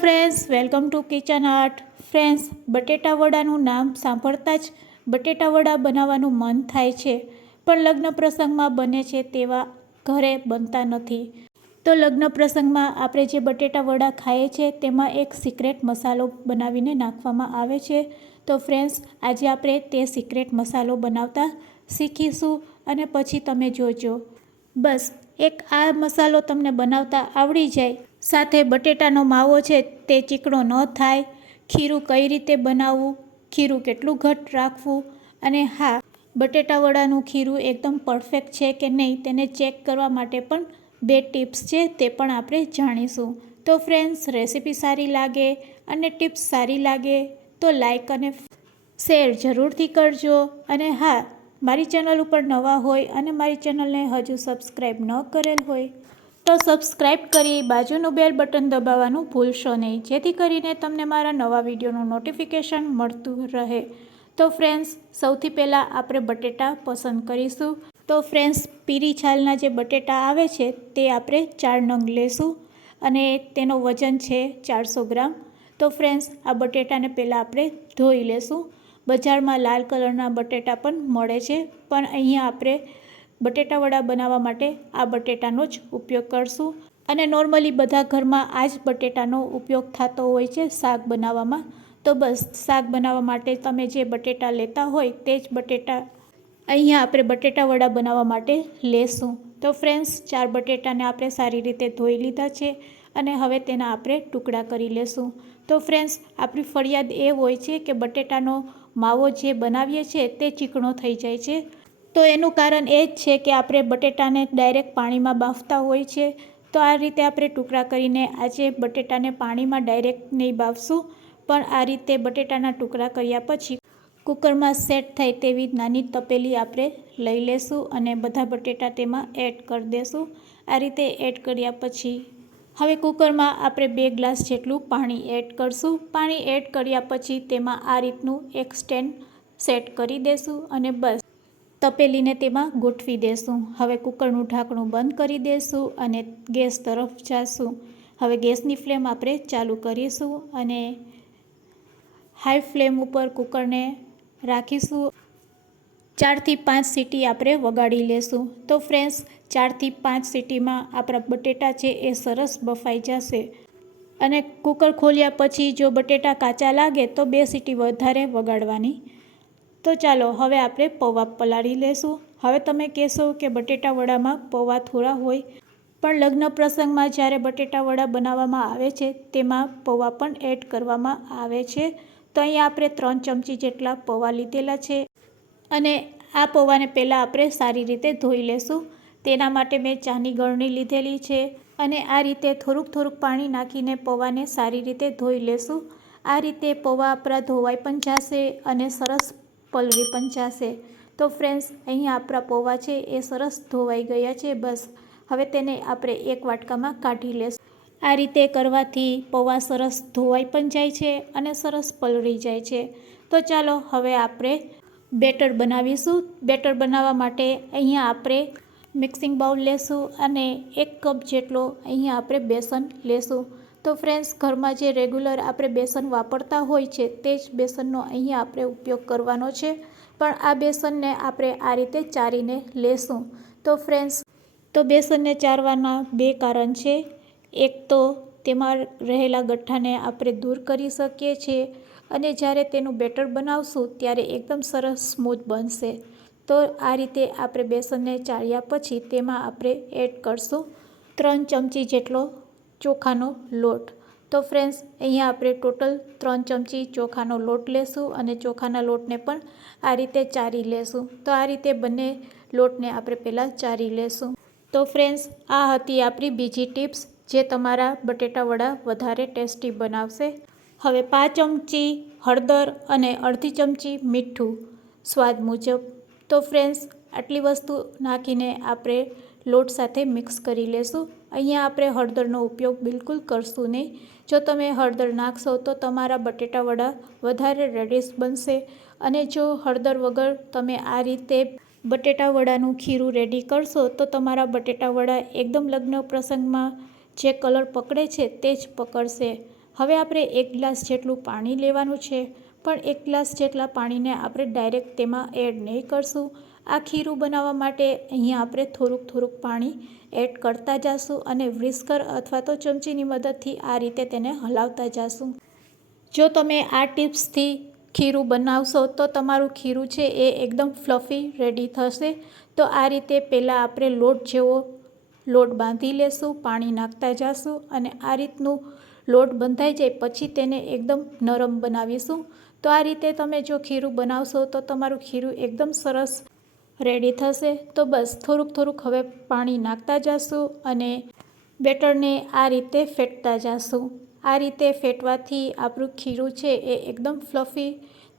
Friends, welcome to kitchen art. Friends, બટેટા વડાનું નામ સાંભળતા જ બટેટા વડા બનાવવાનું મન થાય છે, પણ લગ્ન પ્રસંગમાં બને છે તેવા ઘરે બનતા નથી. તો લગ્ન પ્રસંગમાં આપણે જે બટેટા વડા ખાઈએ છીએ તેમાં એક સિક્રેટ મસાલો બનાવીને નાખવામાં આવે છે. તો ફ્રેન્ડ્સ, આજે આપણે તે સિક્રેટ મસાલો બનાવતા શીખીશું અને પછી તમે જોજો. બસ એક આ મસાલો તમને બનાવતા આવડી જાય, સાથે બટેટાનો માવો છે તે ચીકણો ન થાય, ખીરું કઈ રીતે બનાવવું, ખીરું કેટલું ઘટ્ટ રાખવું, અને હા, બટેટા વડાનું ખીરું એકદમ પરફેક્ટ છે કે નહીં તેને ચેક કરવા માટે પણ 2 ટિપ્સ છે તે પણ આપણે જાણીશું. તો ફ્રેન્ડ્સ, રેસીપી સારી લાગે અને ટિપ્સ સારી લાગે તો લાઈક અને શેર જરૂરથી કરજો. અને હા, મારી ચેનલ ઉપર નવા હોય અને મારી ચેનલને હજુ સબસ્ક્રાઈબ ન કરેલ હોય તો સબસ્ક્રાઈબ કરી બાજુનું બેલ બટન દબાવવાનું ભૂલશો નહીં, જેથી કરીને તમને મારા નવા વિડીયોનું નોટિફિકેશન મળતું રહે. તો ફ્રેન્ડ્સ, સૌથી પહેલાં આપણે બટેટા પસંદ કરીશું. તો ફ્રેન્ડ્સ, પીળી છાલના જે બટેટા આવે છે તે આપણે 4 નંગ લેશું અને તેનો વજન છે 400 ગ્રામ. તો ફ્રેન્ડ્સ, આ બટેટાને પહેલાં આપણે ધોઈ લેશું. બજારમાં લાલ કલરના બટેટા પણ મળે છે, પણ અહીંયા આપણે બટેટા વડા બનાવવા માટે આ બટેટાનો જ ઉપયોગ કરશું. અને નોર્મલી બધા ઘરમાં આ જ બટેટાનો ઉપયોગ થતો હોય છે શાક બનાવવામાં. તો બસ શાક બનાવવા માટે તમે જે બટેટા લેતા હોય તે જ બટેટા અહીંયા આપણે બટેટા વડા બનાવવા માટે લેશું. તો ફ્રેન્ડ્સ, 4 બટેટાને આપણે સારી રીતે ધોઈ લીધા છે અને હવે તેના આપણે ટુકડા કરી લેશું. તો ફ્રેન્ડ્સ, આપણી ફરિયાદ એ હોય છે કે બટેટાનો માવો જે બનાવીએ છીએ તે ચીકણો થઈ જાય છે. તો એનું કારણ એ જ છે કે આપણે બટેટાને ડાયરેક્ટ પાણીમાં બાફતા હોય છે. તો આ રીતે આપણે ટુકડા કરીને આજે બટેટાને પાણીમાં ડાયરેક્ટ નહીં બાફશું, પણ આ રીતે બટેટાના ટુકડા કર્યા પછી કુકરમાં સેટ થાય તેવી નાની તપેલી આપણે લઈ લેશું અને બધા બટેટા તેમાં એડ કરી દેશું. આ રીતે એડ કર્યા પછી હવે કુકરમાં આપણે 2 ગ્લાસ જેટલું પાણી એડ કરશું. પાણી એડ કર્યા પછી તેમાં આ રીતનું એક સ્ટેન્ડ સેટ કરી દેશું અને બસ તપેલીને તેમાં ગોઠવી દેશું. હવે કુકરનું ઢાંકણું બંધ કરી દેશું અને ગેસ તરફ જાશું. હવે ગેસની ફ્લેમ આપણે ચાલુ કરીશું અને હાઈ ફ્લેમ ઉપર કુકરને રાખીશું. 4 થી 5 સીટી આપણે વગાડી લેશું. તો ફ્રેન્ડ્સ, 4 થી 5 સીટીમાં આપણા બટેટા છે એ સરસ બફાઈ જશે. અને કુકર ખોલ્યા પછી જો બટેટા કાચા લાગે તો 2 સીટી વધારે વગાડવાની. તો ચાલો હવે આપણે પૌવા પલાળી લેશું. હવે તમે કહેશો કે બટેટા વડામાં પૌવા થોડા હોય, પણ લગ્ન પ્રસંગમાં જ્યારે બટેટા વડા બનાવવામાં આવે છે તેમાં પૌવા પણ એડ કરવામાં આવે છે. તો અહીંયા આપણે 3 ચમચી જેટલા પૌવા લીધેલા છે અને આ પૌવાને પહેલાં આપણે સારી રીતે ધોઈ લેશું. તેના માટે મેં ચાની ગળણી લીધેલી છે અને આ રીતે થોડુંક પાણી નાખીને પૌવાને સારી રીતે ધોઈ લેશું. આ રીતે પૌવા આપણા ધોવાઈ પણ જશે અને સરસ પલળી પણ જશે. તો ફ્રેન્ડ્સ, અહીંયા આપણા પૌવા છે એ સરસ ધોવાઈ ગયા છે. બસ હવે તેને આપણે એક વાટકામાં કાઢી લેશું. આ રીતે કરવાથી પૌવા સરસ ધોવાઈ પણ જાય છે અને સરસ પલળી જાય છે. તો ચાલો હવે આપણે બેટર બનાવીશું. બેટર બનાવવા માટે અહીંયા આપણે મિક્સિંગ બાઉલ લેશું અને 1 કપ જેટલો અહીંયા આપણે બેસન લેશું. તો ફ્રેન્ડ્સ, ઘરમાં જે રેગ્યુલર આપણે બેસન વાપરતા હોય છે તે જ બેસનનો અહીંયા આપણે ઉપયોગ કરવાનો છે, પણ આ બેસનને આપણે આ રીતે ચારીને લેશું. તો ફ્રેન્ડ્સ, તો બેસનને ચારવાના 2 કારણ છે. એક તો તેમાં રહેલા ગઠ્ઠાને આપણે દૂર કરી શકીએ છીએ અને જ્યારે તેનું બેટર બનાવશું ત્યારે એકદમ સરસ સ્મૂથ બનશે. તો આ રીતે આપણે બેસનને ચાળ્યા પછી તેમાં આપણે એડ કરશું 3 ચમચી જેટલો ચોખાનો લોટ. તો ફ્રેન્ડ્સ, અહીંયા આપણે ટોટલ 3 ચમચી ચોખાનો લોટ લેશું અને ચોખાના લોટને પણ આ રીતે ચારી લેશું. તો આ રીતે બંને લોટને આપણે પહેલાં ચારી લેશું. તો ફ્રેન્ડ્સ, આ હતી આપણી બીજી ટિપ્સ જે તમારા બટેટા વડા વધારે ટેસ્ટી બનાવશે. હવે 5 ચમચી હળદર અને અડધી ચમચી મીઠું સ્વાદ મુજબ. તો ફ્રેન્ડ્સ, આટલી વસ્તુ નાખીને આપણે લોટ સાથે મિક્સ કરી લેશું. અહીંયા આપણે હળદરનો ઉપયોગ બિલકુલ કરશું નહીં. જો તમે હળદર નાખશો તો તમારા બટેટા વડા વધારે રેડિશ બનશે અને જો હળદર વગર તમે આ રીતે બટેટા વડાનું ખીરું રેડી કરશો તો તમારા બટેટા વડા એકદમ લગ્ન પ્રસંગમાં જે કલર પકડે છે તે જ પકડશે. હવે આપણે 1 ગ્લાસ જેટલું પાણી લેવાનું છે, પણ 1 ગ્લાસ જેટલા પાણીને આપણે ડાયરેક્ટ તેમાં એડ નહીં કરશું. આ ખીરું બનાવવા માટે અહીંયા આપણે થોડુંક પાણી એડ કરતા જઈશું અને વ્હિસ્કર અથવા તો ચમચીની મદદથી આ રીતે તેને હલાવતા જઈશું. જો તમે આ ટિપ્સથી ખીરું બનાવશો તો તમારું ખીરું છે એ એકદમ ફ્લફી રેડી થશે. તો આ રીતે પહેલાં આપણે લોટ બાંધી લેશું, પાણી નાખતા જઈશું અને આ રીતનું લોટ બંધાઈ જાય પછી તેને એકદમ નરમ બનાવીશું. તો આ રીતે તમે જો ખીરું બનાવશો તો તમારું ખીરું એકદમ સરસ રેડી થશે. તો બસ થોડુંક હવે પાણી નાખતા જઈશું અને બેટરને આ રીતે ફેટતા જઈશું. આ રીતે ફેટવાથી આપણું ખીરું છે એ એકદમ ફ્લફી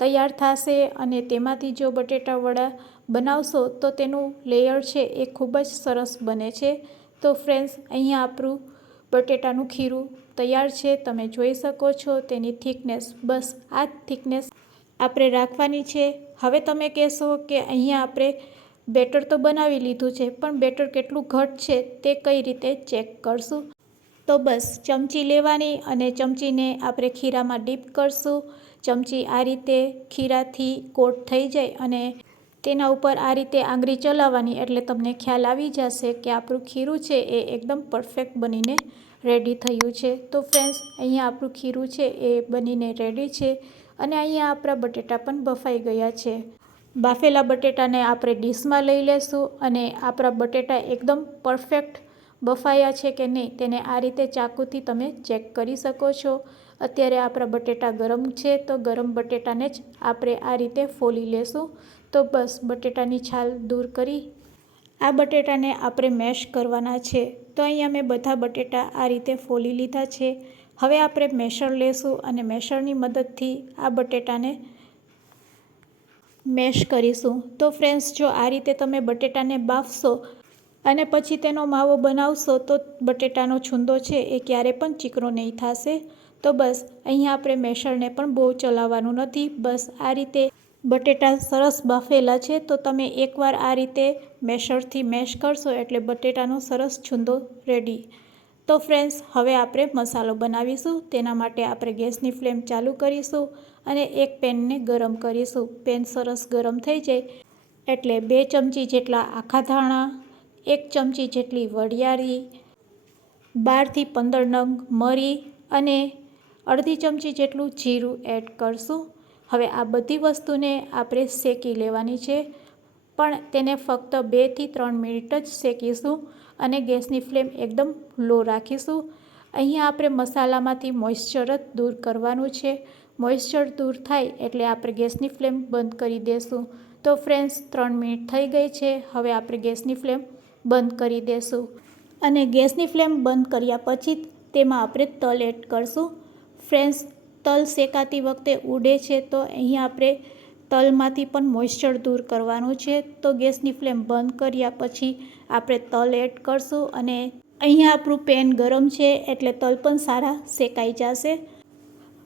તૈયાર થશે અને તેમાંથી જો બટેટા વડા બનાવશો તો તેનું લેયર છે એ ખૂબ જ સરસ બને છે. તો ફ્રેન્ડ્સ, અહીંયા આપણું બટેટાનું ખીરું તૈયાર છે. તમે જોઈ શકો છો તેની થિકનેસ, બસ આ જ થિકનેસ આપણે રાખવાની છે. હવે તમે કહેશો કે અહીંયા આપણે બેટર તો બનાવી લીધું છે, પણ બેટર કેટલું ઘટ છે તે કઈ રીતે ચેક કરશું? તો બસ ચમચી લેવાની અને ચમચીને આપણે ખીરામાં ડીપ કરશું. ચમચી આ રીતે ખીરાથી કોટ થઈ જાય અને તેના ઉપર આ રીતે આંગળી ચલાવવાની, એટલે તમને ખ્યાલ આવી જશે કે આપણું ખીરું છે એ એકદમ પરફેક્ટ બનીને રેડી થયું છે. તો ફ્રેન્ડ્સ, અહીંયા આપણું ખીરું છે એ બનીને રેડી છે અને અહીંયા આપણા બટેટા પણ બફાઈ ગયા છે. બાફેલા બટેટાને આપણે ડીશમાં લઈ લેશું અને આપણા બટેટા એકદમ પરફેક્ટ બફાયા છે કે નહીં તેને આ રીતે ચાકુથી તમે ચેક કરી શકો છો. અત્યારે આપણા બટેટા ગરમ છે, તો ગરમ બટેટાને જ આપણે આ રીતે ફોલી લેશું. તો બસ બટેટાની છાલ દૂર કરી આ બટેટાને આપણે મેશ કરવાના છે. તો અહીંયા મેં બધા બટેટા આ રીતે ફોલી લીધા છે. હવે આપણે મેશર લેશું અને મેશરની મદદથી આ બટેટાને મેશ કરીશું. તો ફ્રેન્ડ્સ, જો આ રીતે તમે બટેટાને બાફશો અને પછી તેનો માવો બનાવશો તો બટેટાનો છુંદો છે એ ક્યારે પણ ચીકણો નહીં થશે. તો બસ અહીંયા આપણે મેશરને પણ બહુ ચલાવવાનું નથી. બસ આ રીતે બટેટા સરસ બાફેલા છે, તો તમે એકવાર આ રીતે મેશરથી મેશ કરશો એટલે બટેટાનો સરસ છુંદો રેડી. તો ફ્રેન્ડ્સ, હવે આપણે મસાલો બનાવીશું. તેના માટે આપણે ગેસની ફ્લેમ ચાલુ કરીશું અને એક પેનને ગરમ કરીશું. પેન સરસ ગરમ થઈ જાય એટલે 2 ચમચી જેટલા આખા ધાણા, 1 ચમચી જેટલી વરિયાળી, 12 થી 15 નંગ મરી અને અડધી ચમચી જેટલું જીરું એડ કરશું. હવે આ બધી વસ્તુને આપણે શેકી લેવાની છે, પણ તેને ફક્ત 2 થી 3 મિનિટ જ શેકીશું અને ગેસની ફ્લેમ એકદમ લો રાખીશું. અહીંયા આપણે મસાલામાંથી મોઇશ્ચર જ દૂર કરવાનું છે. મોઇશ્ચર દૂર થાય એટલે આપણે ગેસની ફ્લેમ બંધ કરી દઈશું. તો ફ્રેન્ડ્સ, 3 મિનિટ થઈ ગઈ છે. હવે આપણે ગેસની ફ્લેમ બંધ કરી દઈશું અને ગેસની ફ્લેમ બંધ કર્યા પછી તેમાં આપણે તલ એડ કરશું. ફ્રેન્ડ્સ, તલ શેકાતી વખતે ઉડે છે, તો અહીંયા આપણે તલમાંથી પણ મોઇશ્ચર દૂર કરવાનું છે. તો ગેસની ફ્લેમ બંધ કર્યા પછી આપણે તલ એડ કરશું અને અહીંયા આપણું પેન ગરમ છે એટલે તલ પણ સારા શેકાઈ જશે.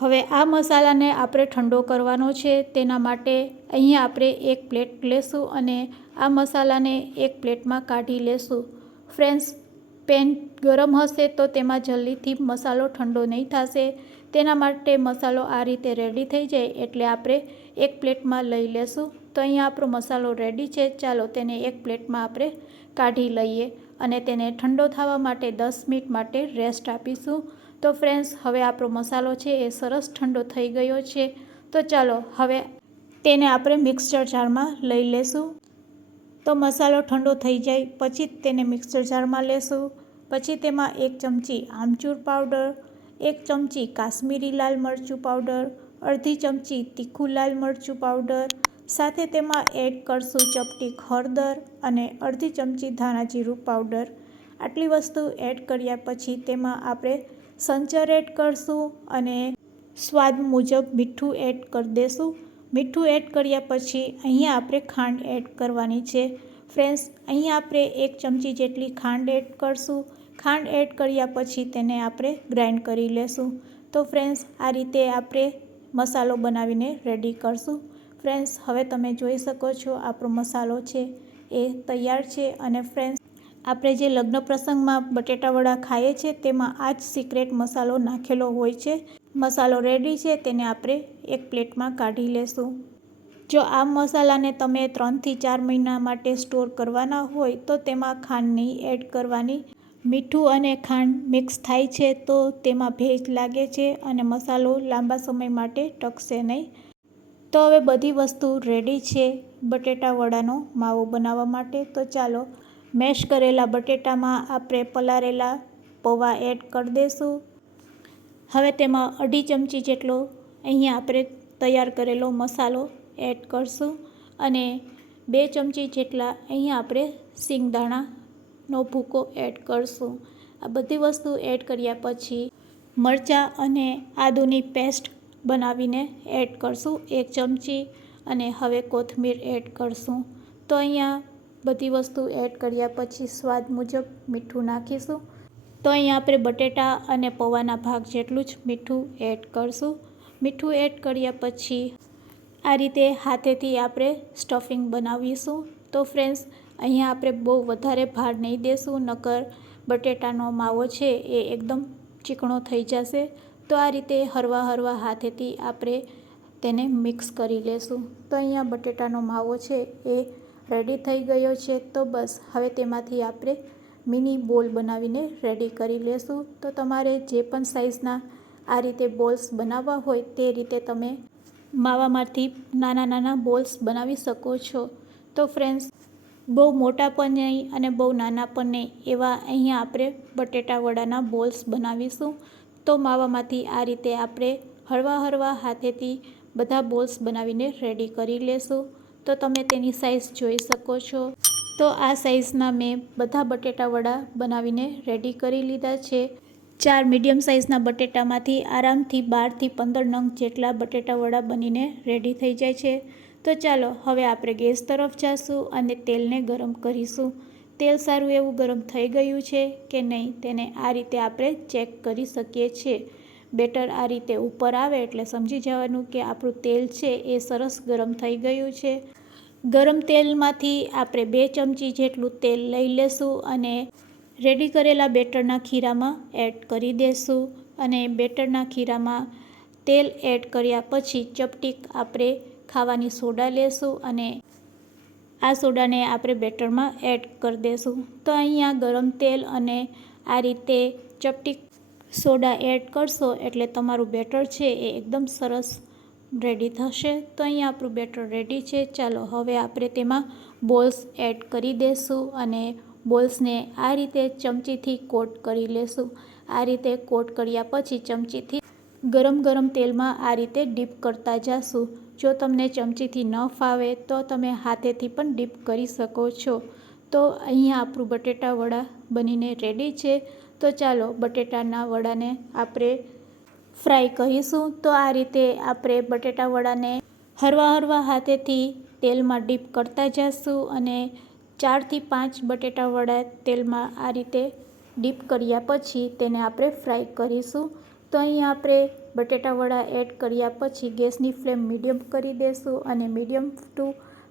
હવે આ મસાલાને આપણે ઠંડો કરવાનો છે. તેના માટે અહીંયા આપણે એક પ્લેટ લેશું અને આ મસાલાને એક પ્લેટમાં કાઢી લેશું. ફ્રેન્ડ્સ, પેન ગરમ હશે તો તેમાં જલ્દીથી મસાલો ઠંડો નહીં થશે. તેના માટે મસાલો આ રીતે રેડી થઈ જાય એટલે આપણે એક પ્લેટમાં લઈ લેશું. તો અહીંયા આપણો મસાલો રેડી છે. ચાલો તેને એક પ્લેટમાં આપણે કાઢી લઈએ અને તેને ઠંડો થવા માટે 10 મિનિટ માટે રેસ્ટ આપીશું. તો ફ્રેન્ડ્સ, હવે આપણો મસાલો છે એ સરસ ઠંડો થઈ ગયો છે. તો ચાલો હવે તેને આપણે મિક્સર જારમાં લઈ લેશું. તો મસાલો ઠંડો થઈ જાય પછી તેને મિક્સર જારમાં લેશું. પછી તેમાં 1 ચમચી આમચૂર પાવડર, 1 ચમચી કાશ્મીરી લાલ મરચું પાવડર, અડધી ચમચી તીખું લાલ મરચું પાવડર, સાથે તેમાં એડ કરશું ચપટી હળદર અને અડધી ચમચી ધાણા જીરું પાવડર. આટલી વસ્તુ એડ કર્યા પછી તેમાં આપણે સંચર એડ કરશું અને સ્વાદ મુજબ મીઠું એડ કરી દઈશું. મીઠું એડ કર્યા પછી અહીંયા આપણે ખાંડ એડ કરવાની છે. ફ્રેન્ડ્સ, અહીંયા આપણે 1 ચમચી જેટલી ખાંડ એડ કરશું. ખાંડ એડ કર્યા પછી તેને આપણે ગ્રાઇન્ડ કરી લેશું. તો ફ્રેન્ડ્સ, આ રીતે આપણે મસાલો બનાવીને રેડી કરશું. ફ્રેન્ડ્સ, હવે તમે જોઈ શકો છો આપણો મસાલો છે એ તૈયાર છે. અને ફ્રેન્ડ્સ, આપણે જે લગ્ન પ્રસંગમાં બટેટા વડા ખાઈએ છીએ તેમાં આ જ સિક્રેટ મસાલો નાખેલો હોય છે. મસાલો રેડી છે તેને આપણે એક પ્લેટમાં કાઢી લેશું. જો આ મસાલાને તમે 3 થી 4 મહિના માટે સ્ટોર કરવાના હોય તો તેમાં ખાંડ નહીં એડ કરવાની. મીઠું અને ખાંડ મિક્સ થાય છે તો તેમાં ભેજ લાગે છે અને મસાલો લાંબા સમય માટે ટકશે નહીં. તો હવે બધી વસ્તુ રેડી છે બટેટા વડાનો માવો બનાવવા માટે. તો ચાલો મેશ કરેલા બટેટામાં આપણે પલાળેલા પૌવા એડ કરી દઈશું. હવે તેમાં 2.5 ચમચી જેટલો અહીંયા આપણે તૈયાર કરેલો મસાલો એડ કરશું અને 2 ચમચી જેટલા અહીંયા આપણે સિંગદાણાનો ભૂકો એડ કરશું. આ બધી વસ્તુ એડ કર્યા પછી મરચાં અને આદુની પેસ્ટ બનાવીને એડ કરશું 1 ચમચી અને હવે કોથમીર એડ કરશું. તો અહીંયા બધી વસ્તુ એડ કર્યા પછી સ્વાદ મુજબ મીઠું નાખીશું. તો અહીંયા આપણે બટેટા અને પૌવાના ભાગ જેટલું જ મીઠું એડ કરશું. મીઠું એડ કર્યા પછી આ રીતે હાથેથી આપણે સ્ટફિંગ બનાવીશું. તો ફ્રેન્ડ્સ અહીંયા આપણે બહુ વધારે ભાર નહીં દેશું, નકર બટેટાનો માવો છે એ એકદમ ચીકણો થઈ જશે. તો આ રીતે હળવા હાથેથી આપણે તેને મિક્સ કરી લેશું. તો અહીંયા બટેટાનો માવો છે એ રેડી થઈ ગયો છે. તો બસ હવે તેમાંથી આપણે મિની બોલ બનાવીને રેડી કરી લેશું. તો તમારે જે પણ સાઇઝના આ રીતે બોલ્સ બનાવવા હોય તે રીતે તમે માવામાંથી નાના બોલ્સ બનાવી શકો છો. તો ફ્રેન્ડ્સ બહુ મોટા પણ નહીં અને બહુ નાના પણ નહીં એવા અહીંયા આપણે બટેટા વડાના બોલ્સ બનાવીશું. તો માવામાંથી આ રીતે આપણે હળવા હાથેથી બધા બોલ્સ બનાવીને રેડી કરી લેશું. તો તમે તેની સાઇઝ જોઈ શકો છો. તો આ સાઇઝના મેં બધા બટેટા વડા બનાવીને રેડી કરી લીધા છે. 4 મીડિયમ સાઇઝના બટેટામાંથી આરામથી 12 થી 15 નંગ જેટલા બટેટા વડા બનીને રેડી થઈ જાય છે. તો ચાલો હવે આપણે ગેસ તરફ જઈશું અને તેલને ગરમ કરીશું. તેલ સારું એવું ગરમ થઈ ગયું છે કે નહીં તેને આ રીતે આપણે ચેક કરી શકીએ છીએ. બેટર આ રીતે ઉપર આવે એટલે સમજી જવાનું કે આપણું તેલ છે એ સરસ ગરમ થઈ ગયું છે. ગરમ તેલમાંથી આપણે 2 ચમચી જેટલું તેલ લઈ લેશું અને રેડી કરેલા બેટરના ખીરામાં એડ કરી દેશું. અને બેટરના ખીરામાં તેલ એડ કર્યા પછી ચપટીક આપણે ખાવાની સોડા લેશું અને આ સોડાને આપણે બેટરમાં એડ કરી દેશું. તો અહીંયા ગરમ તેલ અને આ રીતે ચપટીક સોડા એડ કરશો એટલે તમારું બેટર છે એ એકદમ સરસ રેડી થશે. તો અહીંયા આપણું બેટર રેડી છે. ચાલો હવે આપણે તેમાં બોલ્સ એડ કરી દઈશું અને બોલ્સને આ રીતે ચમચીથી કોટ કરી લેશું. આ રીતે કોટ કર્યા પછી ચમચીથી ગરમ તેલમાં આ રીતે ડીપ કરતા જશું. જો તમને ચમચીથી ન ફાવે તો તમે હાથેથી પણ ડીપ કરી શકો છો. તો અહીંયા આપણું બટેટા વડા બનીને રેડી છે. તો ચાલો બટેટાના વડાને આપણે ફ્રાય કરીશું. તો આ રીતે આપણે બટેટા વડાને હળવા હાથેથી તેલમાં ડીપ કરતા જઈશું અને 4 થી 5 બટેટા વડા તેલમાં આ રીતે ડીપ કર્યા પછી તેને આપણે ફ્રાય કરીશું. તો અહીંયા આપણે બટેટા વડા એડ કર્યા પછી ગેસની ફ્લેમ મીડિયમ કરી દઈશું અને મીડિયમ ટુ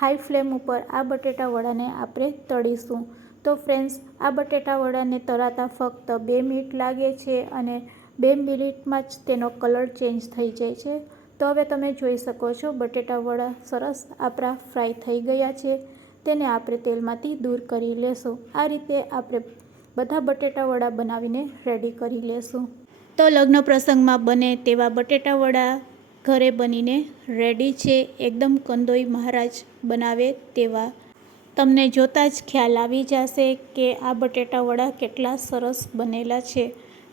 હાઈ ફ્લેમ ઉપર આ બટેટા વડાને આપણે તળીશું. તો ફ્રેન્ડ્સ આ બટેટા વડાને તળાતા ફક્ત 2 મિનિટ લાગે છે અને 2 મિનિટમાં જ તેનો કલર ચેન્જ થઈ જાય છે. તો હવે તમે જોઈ શકો છો બટેટા વડા સરસ આપણા ફ્રાય થઈ ગયા છે. તેને આપણે તેલમાંથી દૂર કરી લેશું. આ રીતે આપણે બધા બટેટા વડા બનાવીને રેડી કરી લેશું. તો લગ્ન પ્રસંગમાં બને તેવા બટેટા વડા ઘરે બનીને રેડી છે. એકદમ કંદોઈ મહારાજ બનાવે તેવા. તમને જોતાં જ ખ્યાલ આવી જશે કે આ બટેટા વડા કેટલા સરસ બનેલા છે.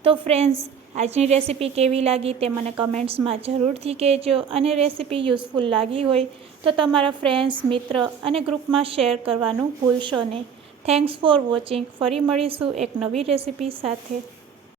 તો ફ્રેન્ડ્સ આજની રેસીપી કેવી લાગી તે મને કમેન્ટ્સમાં જરૂરથી કહેજો અને રેસીપી યુઝફુલ લાગી હોય તો તમારા ફ્રેન્ડ્સ, મિત્ર અને ગ્રુપમાં શેર કરવાનું ભૂલશો નહીં. Thanks for watching. ફરી મળીશું એક નવી રેસીપી સાથે.